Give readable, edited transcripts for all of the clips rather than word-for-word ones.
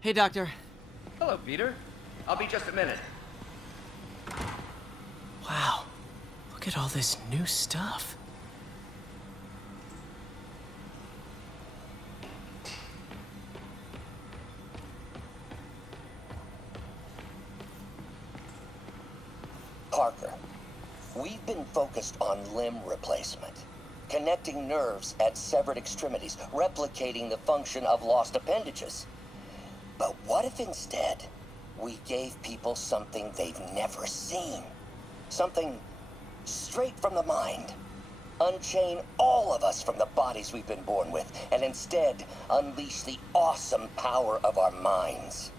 Hey, Doctor. Hello, Peter. I'll be just a minute. Wow, look at all this new stuff. Parker, we've been focused on limb replacement, connecting nerves at severed extremities, replicating the function of lost appendages. But what if instead we gave people something they've never seen? Something straight from the mind. Unchain all of us from the bodies we've been born with, and instead unleash the awesome power of our minds.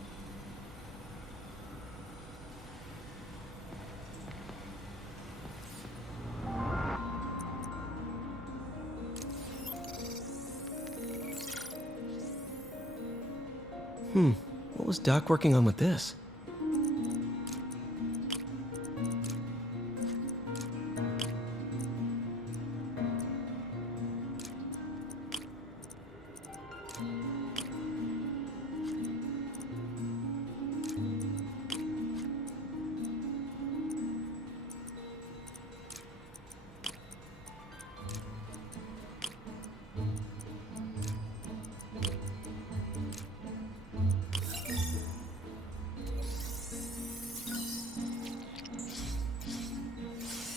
What was Doc working on with this?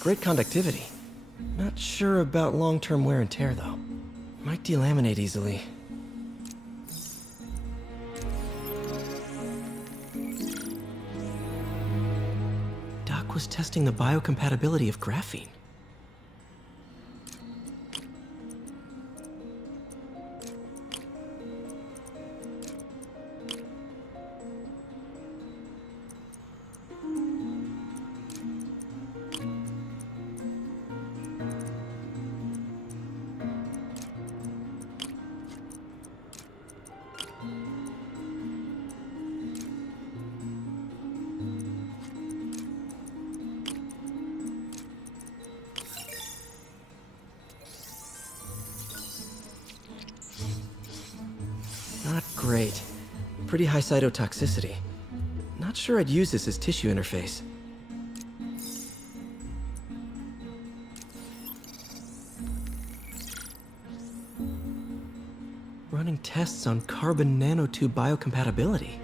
Great conductivity. Not sure about long-term wear and tear, though. Might delaminate easily. Doc was testing the biocompatibility of graphene. Not great. Pretty high cytotoxicity. Not sure I'd use this as tissue interface. Running tests on carbon nanotube biocompatibility.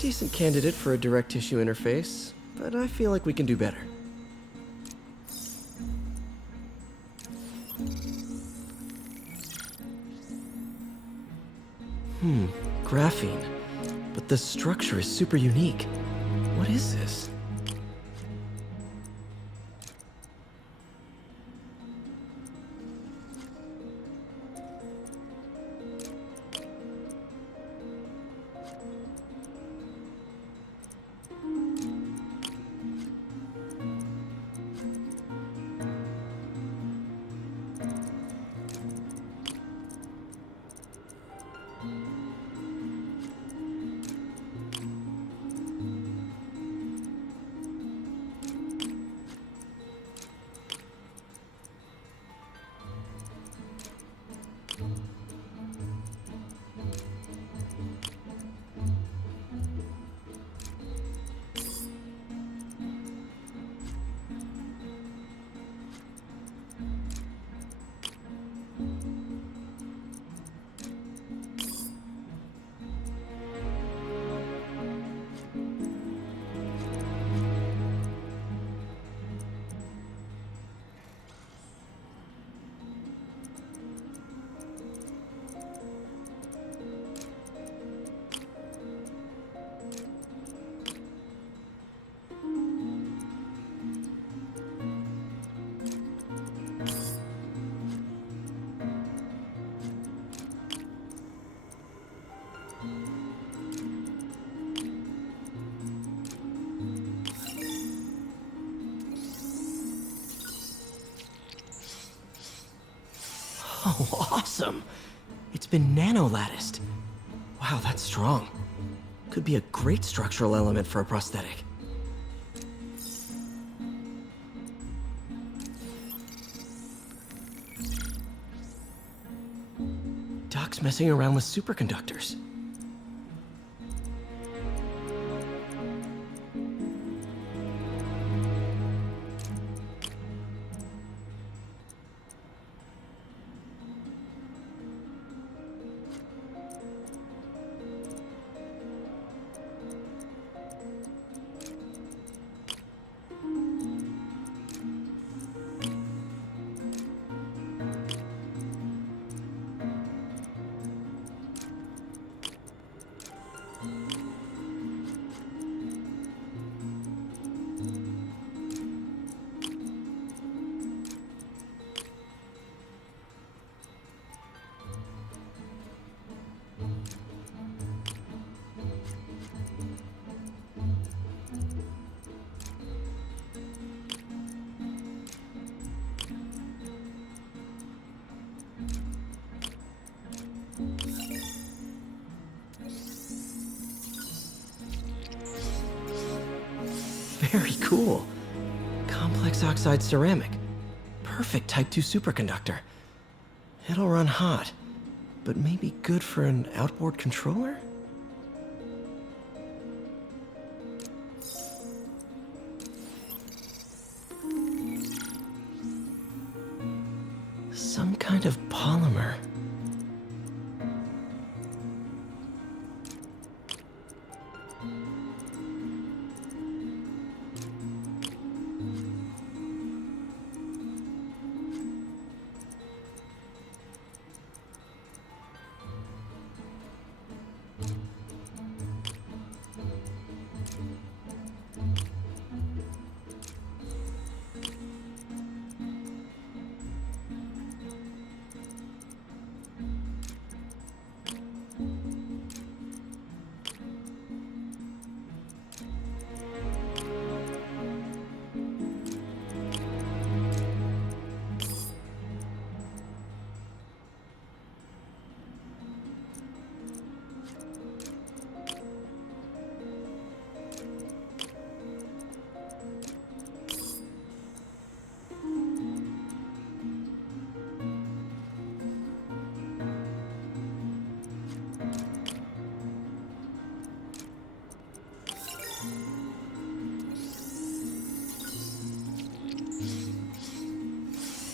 Decent candidate for a direct tissue interface, but I feel like we can do better. Graphene. But the structure is super unique. What is this? Awesome! It's been nano-latticed. Wow, that's strong. Could be a great structural element for a prosthetic. Doc's messing around with superconductors. Very cool. Complex oxide ceramic. Perfect Type 2 superconductor. It'll run hot, but maybe good for an outboard controller? Some kind of polymer.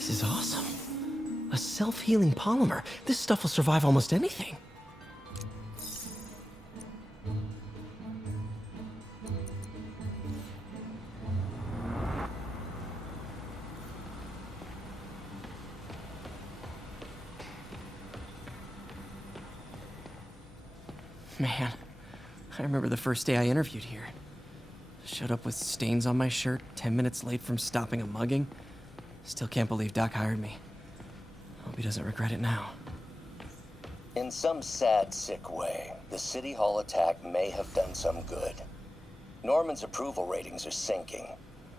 This is awesome. A self-healing polymer. This stuff will survive almost anything. Man, I remember the first day I interviewed here. Showed up with stains on my shirt, 10 minutes late from stopping a mugging. Still can't believe Doc hired me. Hope he doesn't regret it now. In some sad, sick way, the City Hall attack may have done some good. Norman's approval ratings are sinking.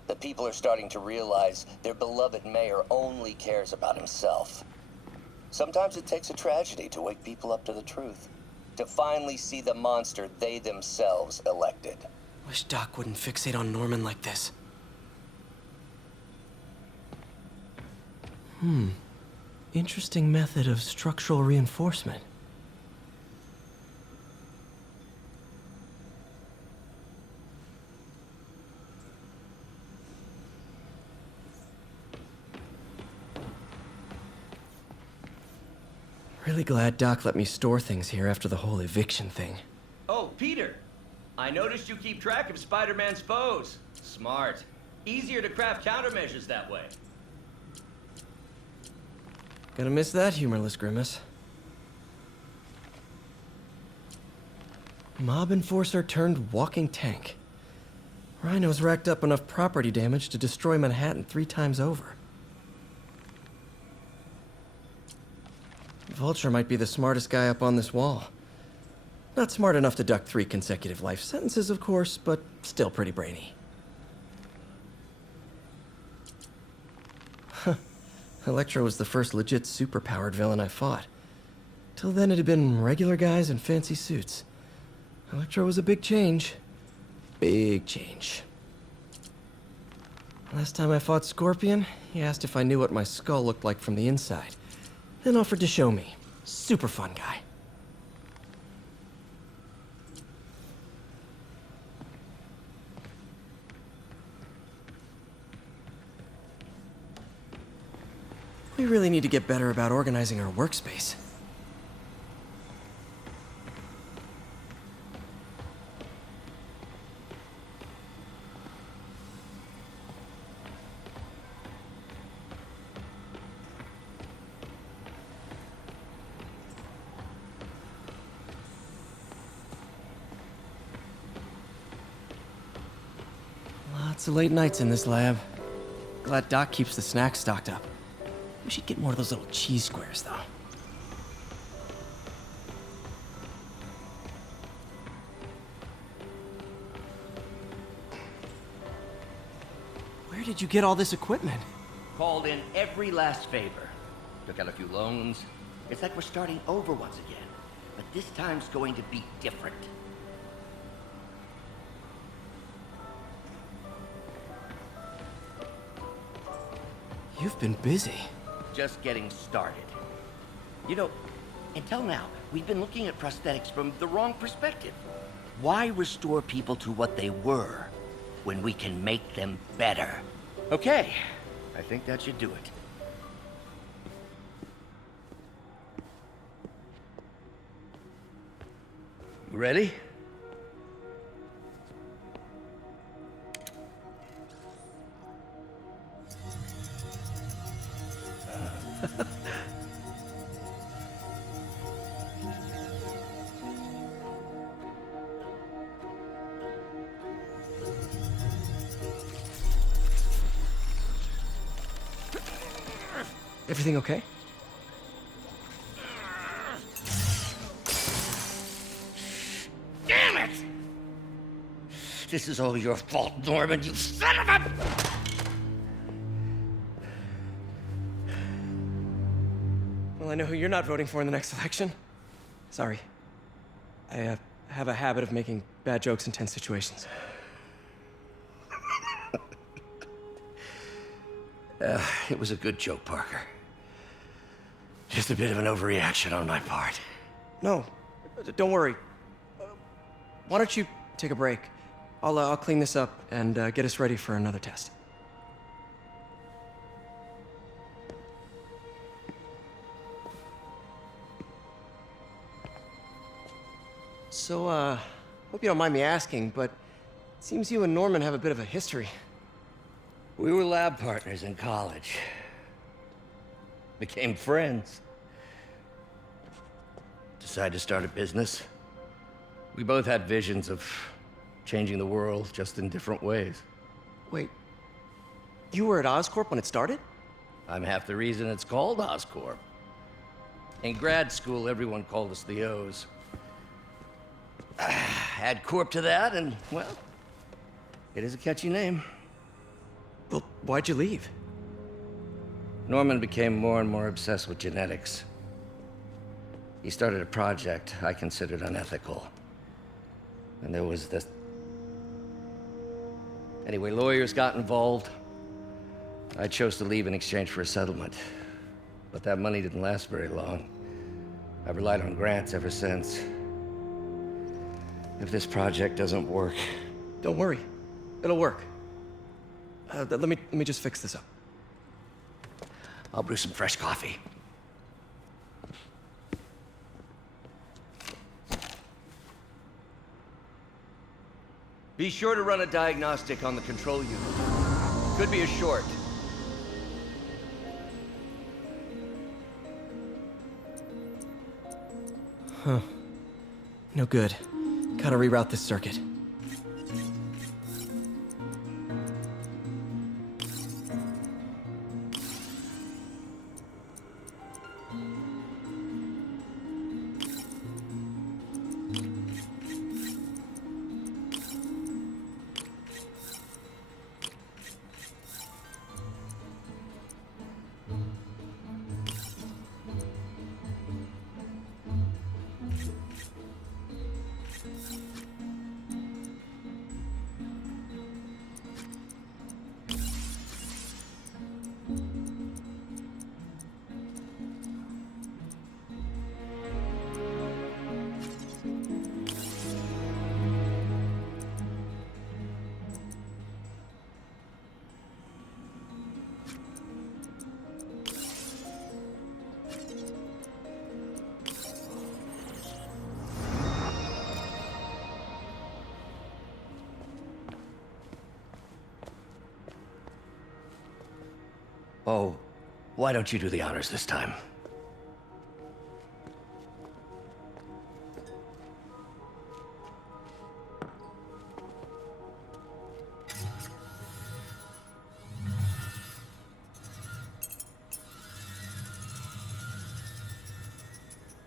The people are starting to realize their beloved mayor only cares about himself. Sometimes it takes a tragedy to wake people up to the truth. To finally see the monster they themselves elected. Wish Doc wouldn't fixate on Norman like this. Interesting method of structural reinforcement. Really glad Doc let me store things here after the whole eviction thing. Oh, Peter! I noticed you keep track of Spider-Man's foes. Smart. Easier to craft countermeasures that way. Gonna miss that humorless grimace. Mob enforcer turned walking tank. Rhino's racked up enough property damage to destroy Manhattan 3 times over. Vulture might be the smartest guy up on this wall. Not smart enough to duck 3 consecutive life sentences, of course, but still pretty brainy. Electro was the first legit superpowered villain I fought. Till then, it had been regular guys in fancy suits. Electro was a big change. Big change. Last time I fought Scorpion, he asked if I knew what my skull looked like from the inside. Then offered to show me. Super fun guy. We really need to get better about organizing our workspace. Lots of late nights in this lab. Glad Doc keeps the snacks stocked up. We should get more of those little cheese squares, though. Where did you get all this equipment? Called in every last favor. Took out a few loans. It's like we're starting over once again. But this time's going to be different. You've been busy. Just getting started. You know, until now, we've been looking at prosthetics from the wrong perspective. Why restore people to what they were when we can make them better? Okay, I think that should do it. You ready? Everything okay? Damn it! This is all your fault, Norman, you son of a... Well, I know who you're not voting for in the next election. Sorry. I have a habit of making bad jokes in tense situations. It was a good joke, Parker. Just a bit of an overreaction on my part. No, don't worry. Why don't you take a break? I'll clean this up and get us ready for another test. So, hope you don't mind me asking, but it seems you and Norman have a bit of a history. We were lab partners in college. Became friends. Decided to start a business. We both had visions of changing the world, just in different ways. Wait, you were at Oscorp when it started? I'm half the reason it's called Oscorp. In grad school, everyone called us the O's. Add Corp to that, and, well, it is a catchy name. Well, why'd you leave? Norman became more and more obsessed with genetics. He started a project I considered unethical. And there was this... Anyway, lawyers got involved. I chose to leave in exchange for a settlement. But that money didn't last very long. I've relied on grants ever since. If this project doesn't work... Don't worry. It'll work. Let me just fix this up. I'll brew some fresh coffee. Be sure to run a diagnostic on the control unit. Could be a short. Huh. No good. Gotta reroute this circuit. Oh, why don't you do the honors this time?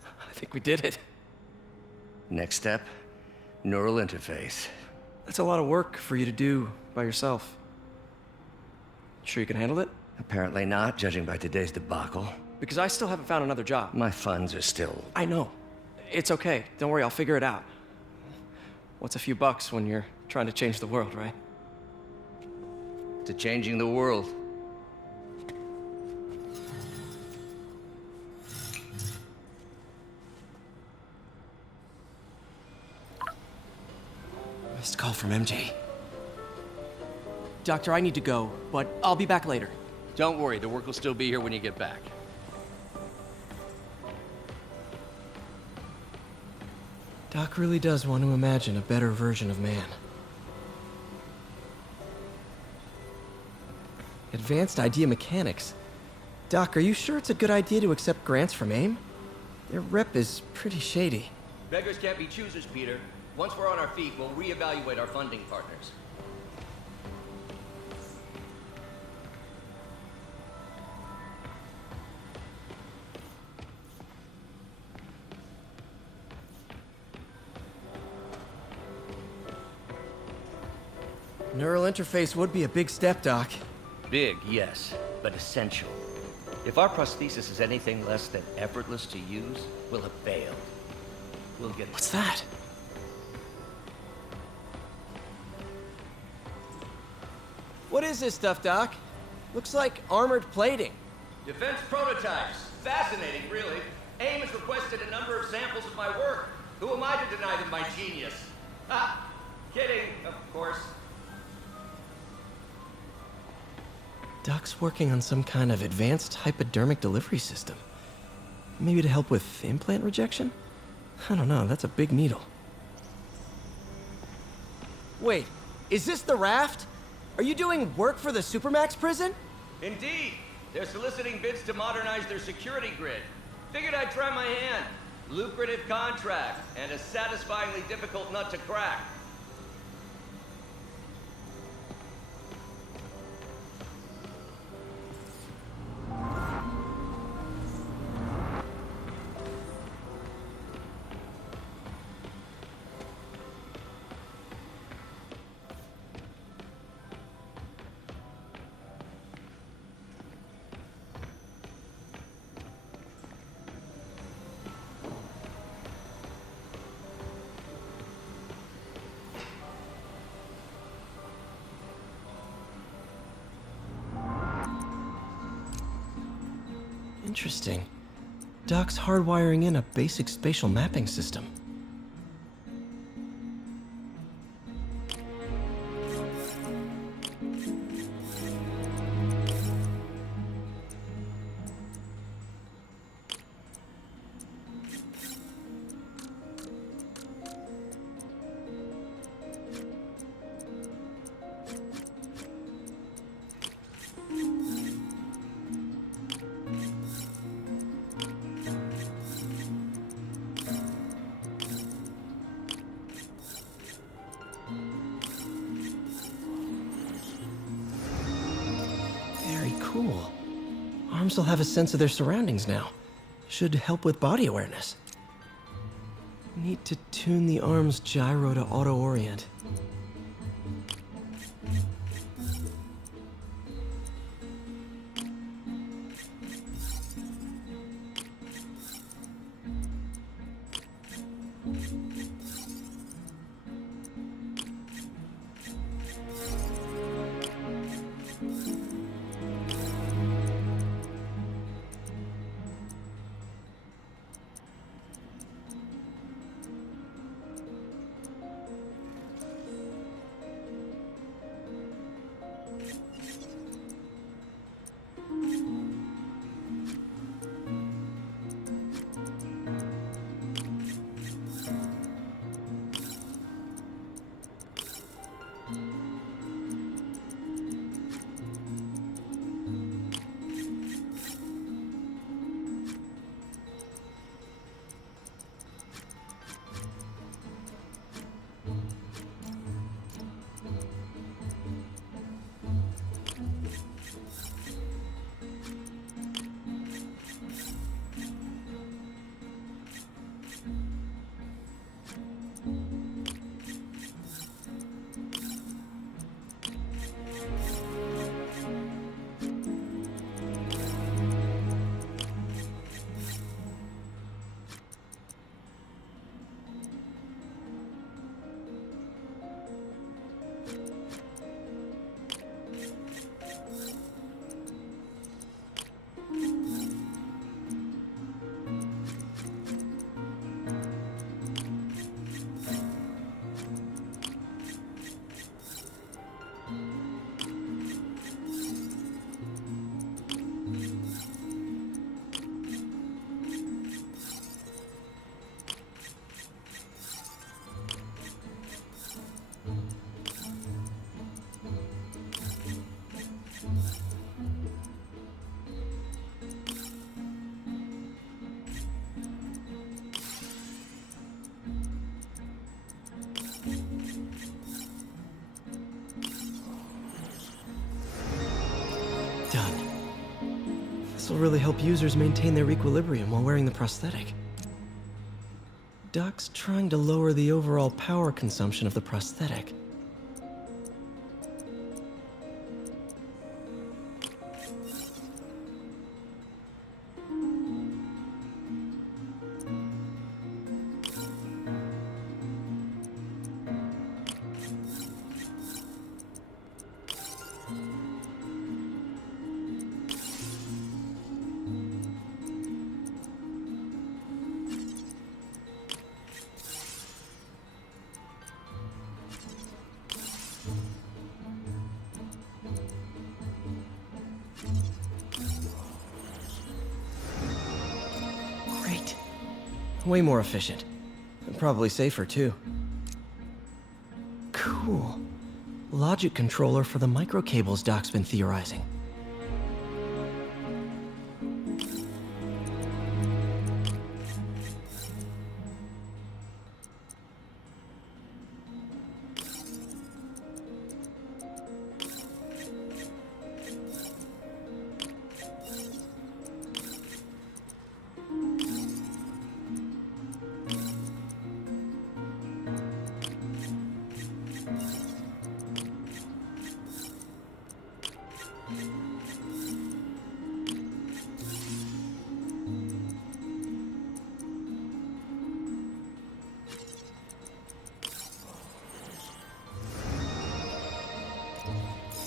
I think we did it. Next step, neural interface. That's a lot of work for you to do by yourself. Sure you can handle it? Apparently not, judging by today's debacle. Because I still haven't found another job. My funds are still... I know. It's okay. Don't worry, I'll figure it out. What's a few bucks when you're trying to change the world, right? to changing the world. Missed call from MJ. Doctor, I need to go, but I'll be back later. Don't worry, the work will still be here when you get back. Doc really does want to imagine a better version of man. Advanced idea mechanics. Doc, are you sure it's a good idea to accept grants from AIM? Their rep is pretty shady. Beggars can't be choosers, Peter. Once we're on our feet, we'll reevaluate our funding partners. Neural interface would be a big step, Doc. Big, yes, but essential. If our prosthesis is anything less than effortless to use, we'll have failed. We'll get... What's that? What is this stuff, Doc? Looks like armored plating. Defense prototypes. Fascinating, really. AIM has requested a number of samples of my work. Who am I to deny them my genius? Ha! Kidding, of course. Doc's working on some kind of advanced hypodermic delivery system. Maybe to help with implant rejection? I don't know, that's a big needle. Wait, is this the raft? Are you doing work for the Supermax prison? Indeed. They're soliciting bids to modernize their security grid. Figured I'd try my hand. Lucrative contract, and a satisfyingly difficult nut to crack. Interesting. Doc's hardwiring in a basic spatial mapping system. Very cool. Arms will have a sense of their surroundings now. Should help with body awareness. Need to tune the arm's gyro to auto-orient. This'll really help users maintain their equilibrium while wearing the prosthetic. Doc's trying to lower the overall power consumption of the prosthetic. Great. Way more efficient. And probably safer, too. Cool. Logic controller for the microcables Doc's been theorizing.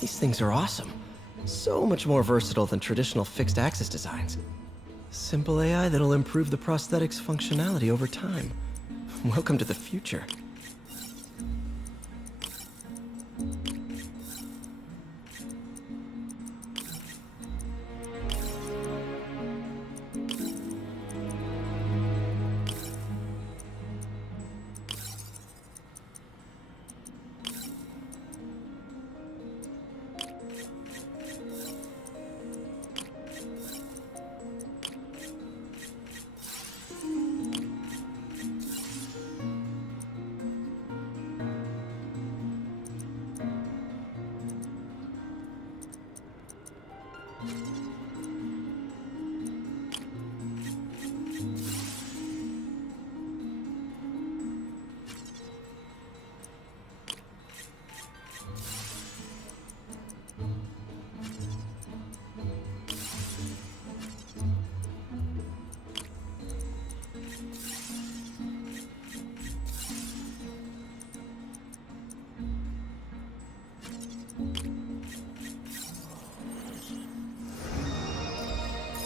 These things are awesome. So much more versatile than traditional fixed-axis designs. Simple AI that'll improve the prosthetic's functionality over time. Welcome to the future.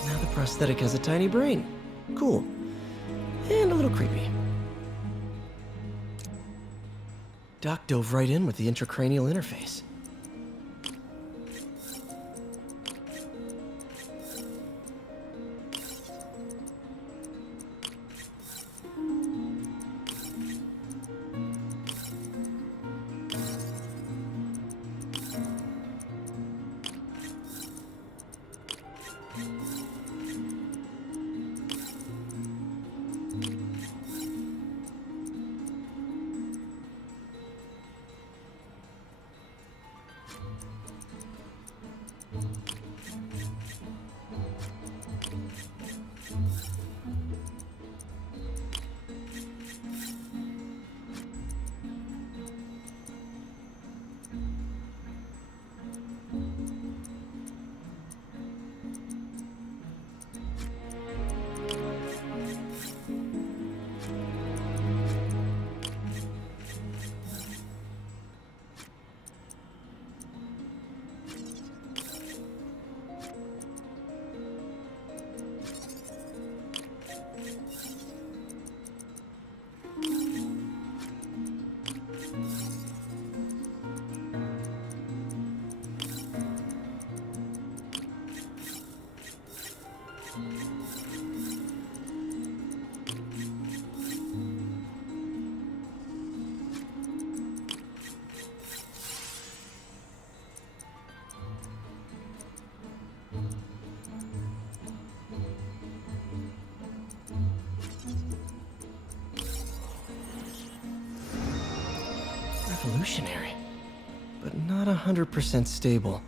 Now the prosthetic has a tiny brain. Cool. And a little creepy. Doc dove right in with the intracranial interface. Revolutionary, but not 100% stable.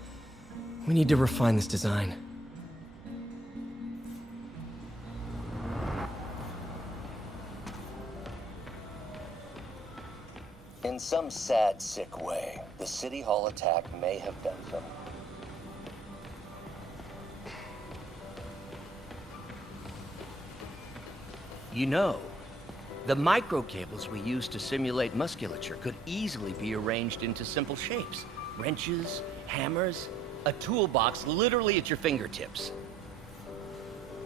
We need to refine this design. In some sad, sick way, the City Hall attack may have done so. You know, the microcables we use to simulate musculature could easily be arranged into simple shapes. Wrenches, hammers, a toolbox literally at your fingertips.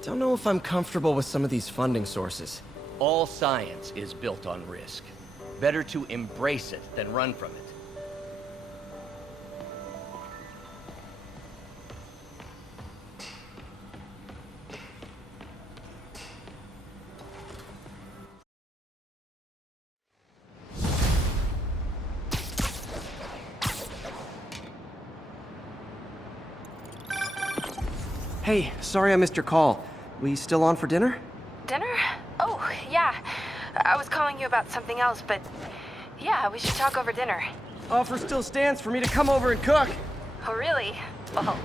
Don't know if I'm comfortable with some of these funding sources. All science is built on risk. Better to embrace it than run from it. Hey, sorry I missed your call. We still on for dinner? Dinner? Oh, yeah. I was calling you about something else, but yeah, we should talk over dinner. Offer still stands for me to come over and cook. Oh, really? Well,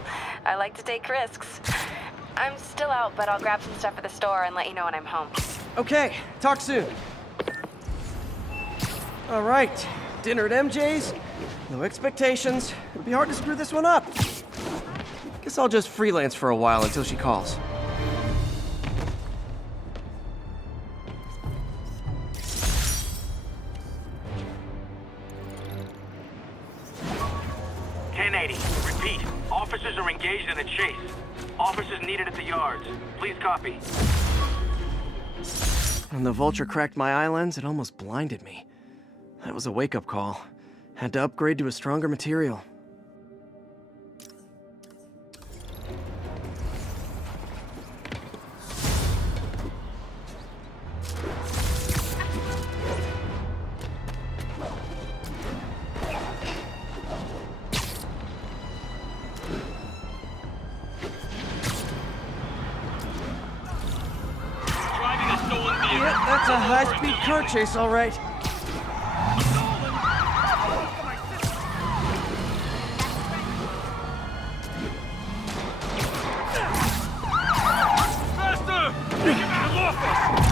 I like to take risks. I'm still out, but I'll grab some stuff at the store and let you know when I'm home. Okay, talk soon. All right, dinner at MJ's. No expectations. It'll be hard to screw this one up. Guess I'll just freelance for a while until she calls. Repeat. Officers are engaged in a chase. Officers needed at the yards. Please copy. When the vulture cracked my eye lens, it almost blinded me. That was a wake-up call. Had to upgrade to a stronger material. Yeah, that's a high-speed car chase, all right.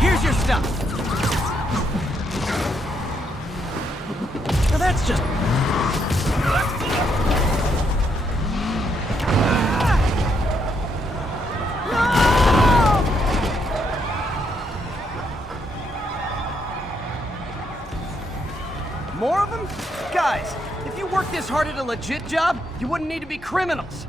Here's your stuff. Now that's just... More of them? Guys, if you worked this hard at a legit job, you wouldn't need to be criminals.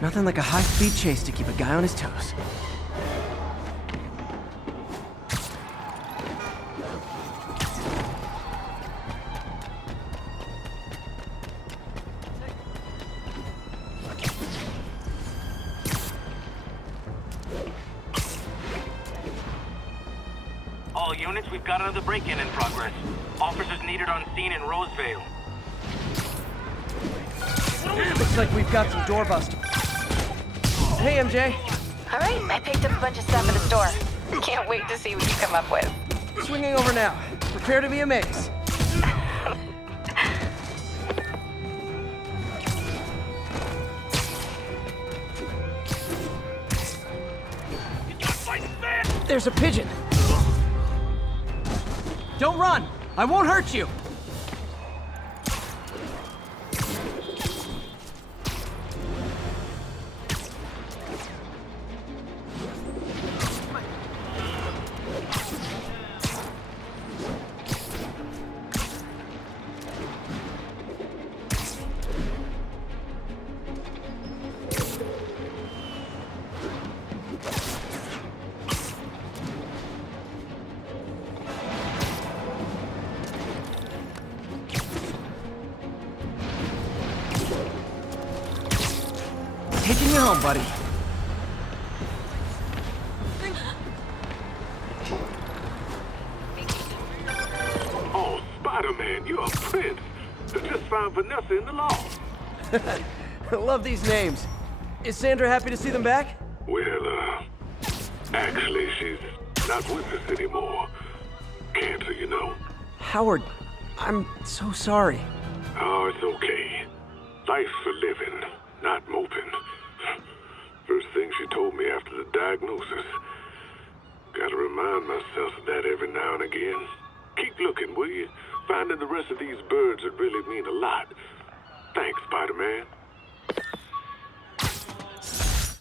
Nothing like a high-speed chase to keep a guy on his toes. All units, we've got another break-in in progress. Officers needed on scene in Rosevale. Looks like we've got some doorbusters. Hey, MJ. All right, I picked up a bunch of stuff at the store. Can't wait to see what you come up with. Swinging over now. Prepare to be amazed. There's a pigeon. Don't run. I won't hurt you. Taking you home, buddy. Oh, Spider-Man, you're a prince. I just found Vanessa in the loft. I love these names. Is Sandra happy to see them back? Well, actually, she's not with us anymore. Cancer, you know. Howard, I'm so sorry. Oh, it's okay. Life's for living, not moping. First thing she told me after the diagnosis. Gotta remind myself of that every now and again. Keep looking, will you? Finding the rest of these birds would really mean a lot. Thanks, Spider-Man.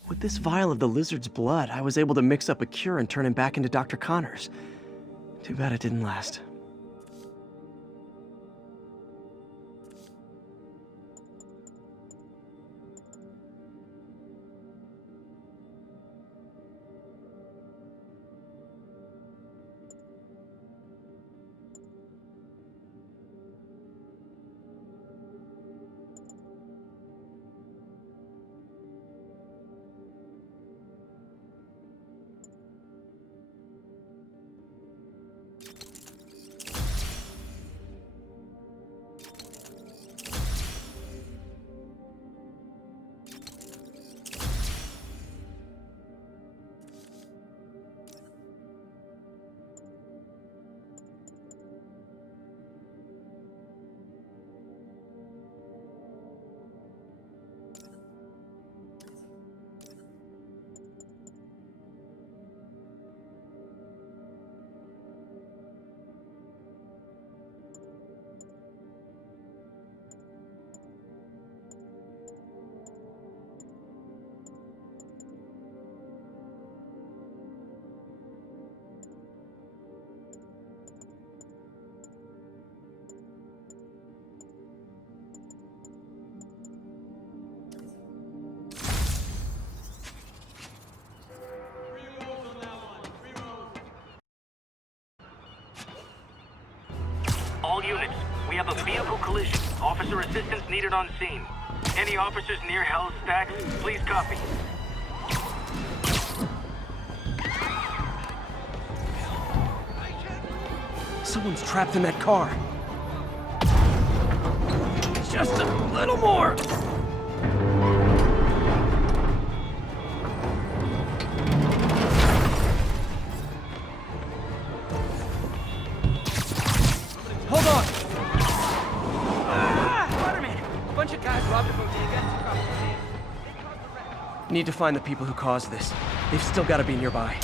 With this vial of the lizard's blood, I was able to mix up a cure and turn him back into Dr. Connors. Too bad it didn't last. All units, we have a vehicle collision. Officer assistance needed on scene. Any officers near Hell's Stacks, please copy. Someone's trapped in that car. Just a little more. Hold on. Spider-Man! A bunch of guys robbed a bodega and took off the van. Need to find the people who caused this. They've still got to be nearby.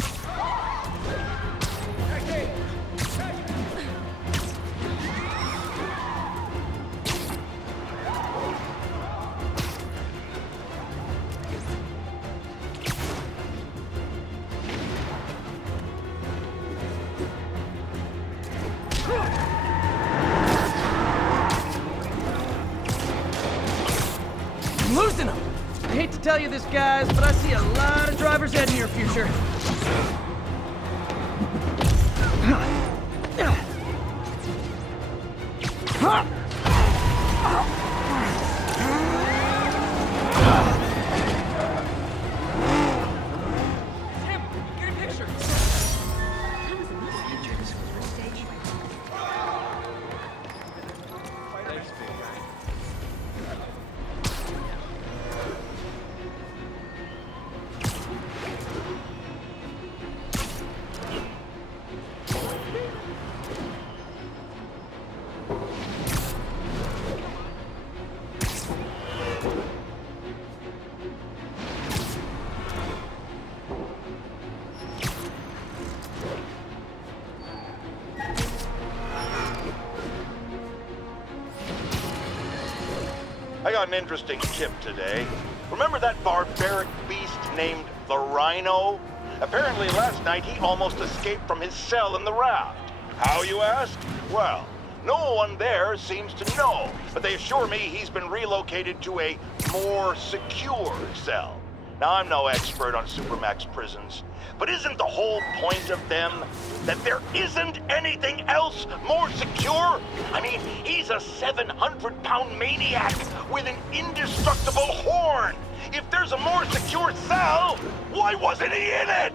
I'm losing them! I hate to tell you this, guys, but I see a lot of drivers ed in your future. Tim, get a picture! I got an interesting tip today. Remember that barbaric beast named the Rhino? Apparently last night he almost escaped from his cell in the raft. How, you ask? Well, no one there seems to know, but they assure me he's been relocated to a more secure cell. Now, I'm no expert on Supermax prisons, but isn't the whole point of them that there isn't anything else more secure? I mean, he's a 700-pound maniac with an indestructible horn. If there's a more secure cell, why wasn't he in it?